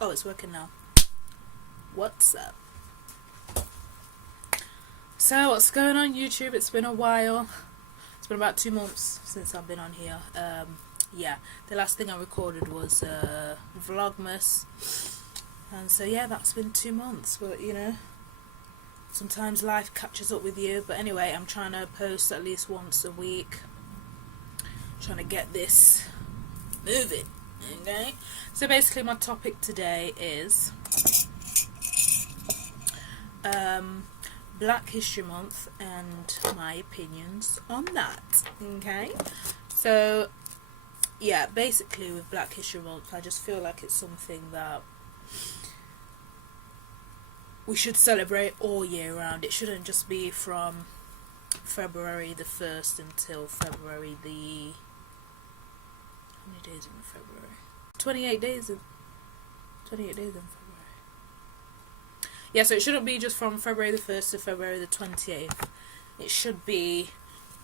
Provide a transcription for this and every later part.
Oh, it's working now. What's up? So, what's going on YouTube? It's been a while. It's been about 2 months since I've been on here. Yeah, the last thing I recorded was Vlogmas. And so, yeah, that's been 2 months. But, sometimes life catches up with you. But anyway, I'm trying to post at least once a week. Trying to get this moving. Okay? So, basically, my topic today is Black History Month and my opinions on that. Okay, so yeah, basically with Black History Month, I just feel like it's something that we should celebrate all year round. It shouldn't just be from February the 1st until February the... how many days in February? 28 days in 28 days in February. Yeah, so it shouldn't be just from February the 1st to February the 28th. It should be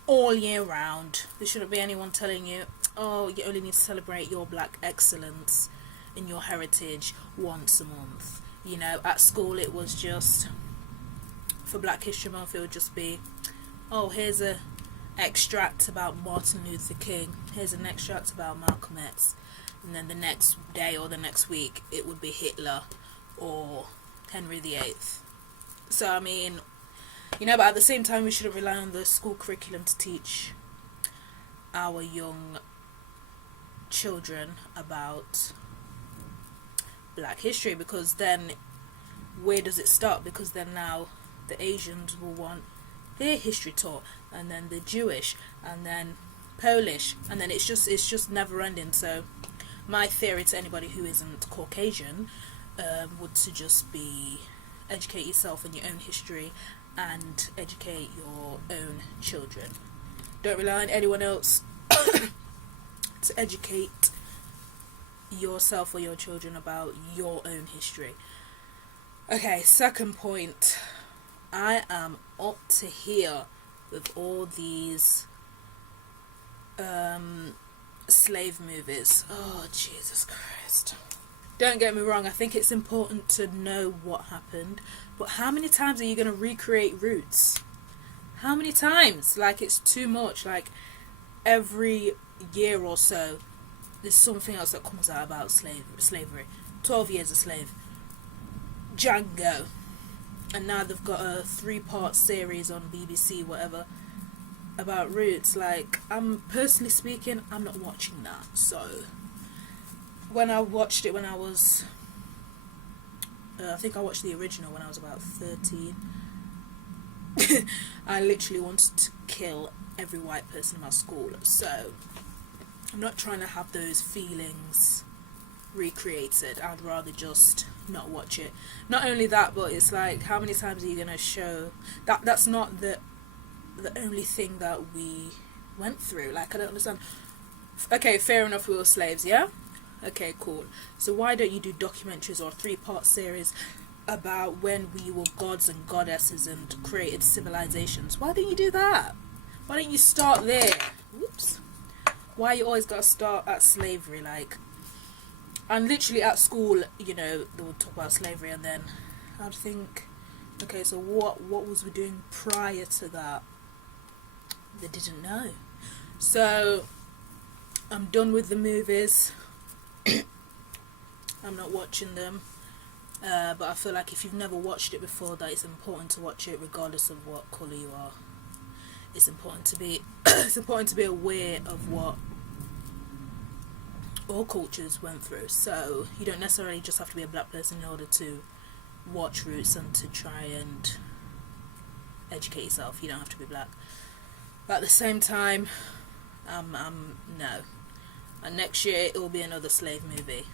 all year round. There shouldn't be anyone telling you, oh, you only need to celebrate your black excellence in your heritage once a month. You know, at school it was just, for Black History Month, it would just be, oh, here's a extract about Martin Luther King. Here's an extract about Malcolm X. And then the next day or the next week, it would be Hitler or Henry VIII. So, I mean, but at the same time, we shouldn't rely on the school curriculum to teach our young children about Black history, because then where does it start? Because then now the Asians will want their history taught, and then the Jewish, and then Polish, and then it's just never ending. So my theory to anybody who isn't Caucasian would to just be educate yourself in your own history and educate your own children. Don't rely on anyone else to educate yourself or your children about your own history. Okay, second point. I am up to here with all these slave movies. Oh, Jesus Christ. Don't get me wrong, I think it's important to know what happened, but how many times are you going to recreate Roots? How many times? Like, it's too much. Like, every year or so, there's something else that comes out about slavery. 12 Years a Slave, Django, and now they've got a 3-part series on BBC, whatever, about Roots. Like, I'm personally speaking, I'm not watching that. So when I watched it when I was I think I watched the original when I was about 13. I literally wanted to kill every white person in my school. So I'm not trying to have those feelings recreated. I'd rather just not watch it. Not only that, but it's like, how many times are you going to show that? That's not the only thing that we went through. Like, I don't understand. Okay, fair enough, we were slaves, yeah? Okay, cool. So why don't you do documentaries or 3-part series about when we were gods and goddesses and created civilizations? Why don't you do that? Why don't you start there? Whoops. Why you always gotta start at slavery? Like, and literally at school, they would talk about slavery, and then I'd think, okay, so what was we doing prior to that? They didn't know. So I'm done with the movies. I'm not watching them, but I feel like if you've never watched it before, that it's important to watch it regardless of what colour you are. It's important to be it's important to be aware of what all cultures went through. So you don't necessarily just have to be a black person in order to watch Roots and to try and educate yourself. You don't have to be black. But at the same time, no. And next year it will be another slave movie.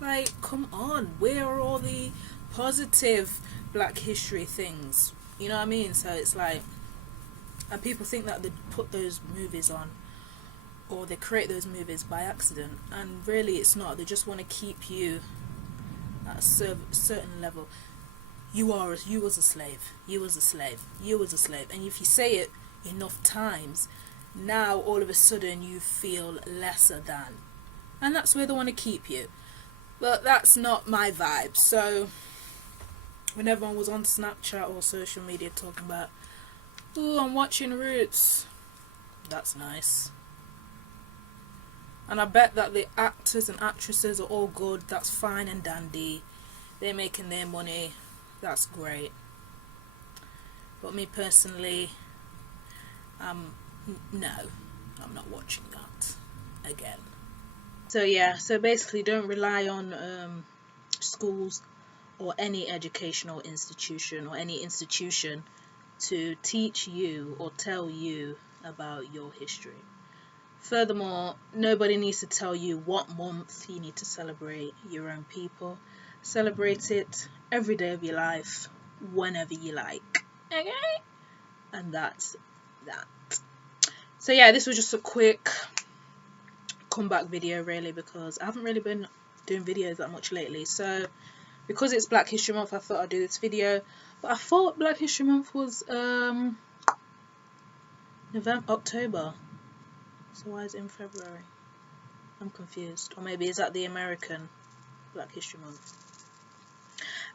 Like, come on, where are all the positive black history things? You know what I mean? So it's like, and people think that they put those movies on, or they create those movies by accident, and really it's not. They just want to keep you at a certain level. You was a slave. You was a slave. You was a slave. And if you say it enough times, now all of a sudden you feel lesser than, and that's where they want to keep you. But that's not my vibe. So when everyone was on Snapchat or social media talking about, "Ooh, I'm watching Roots," that's nice. And I bet that the actors and actresses are all good. That's fine and dandy. They're making their money. That's great. But me personally, no, I'm not watching that again. So yeah, so basically don't rely on schools or any educational institution or any institution to teach you or tell you about your history. Furthermore, nobody needs to tell you what month you need to celebrate your own people. Celebrate it every day of your life, whenever you like. Okay? And that's that. So yeah, this was just a quick comeback video really, because I haven't really been doing videos that much lately. So because it's Black History Month, I thought I'd do this video. But I thought Black History Month was October. So why is it in February? I'm confused. Or maybe is that the American Black History Month?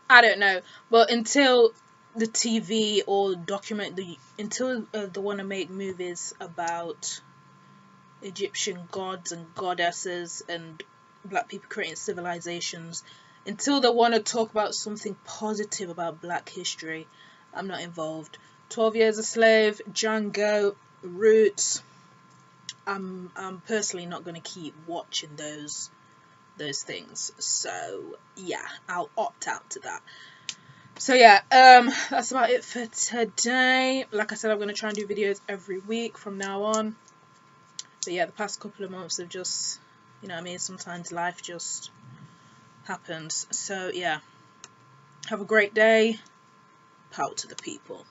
I don't know. But until the TV or until they want to make movies about Egyptian gods and goddesses and black people creating civilizations, until they want to talk about something positive about black history, I'm not involved. 12 Years a Slave, Django, Roots, I'm personally not going to keep watching those things. So yeah, I'll opt out to that. So yeah, that's about it for today. Like I said, I'm going to try and do videos every week from now on. But yeah, the past couple of months have just, you know what I mean, sometimes life just happens. So yeah, have a great day. Power to the people.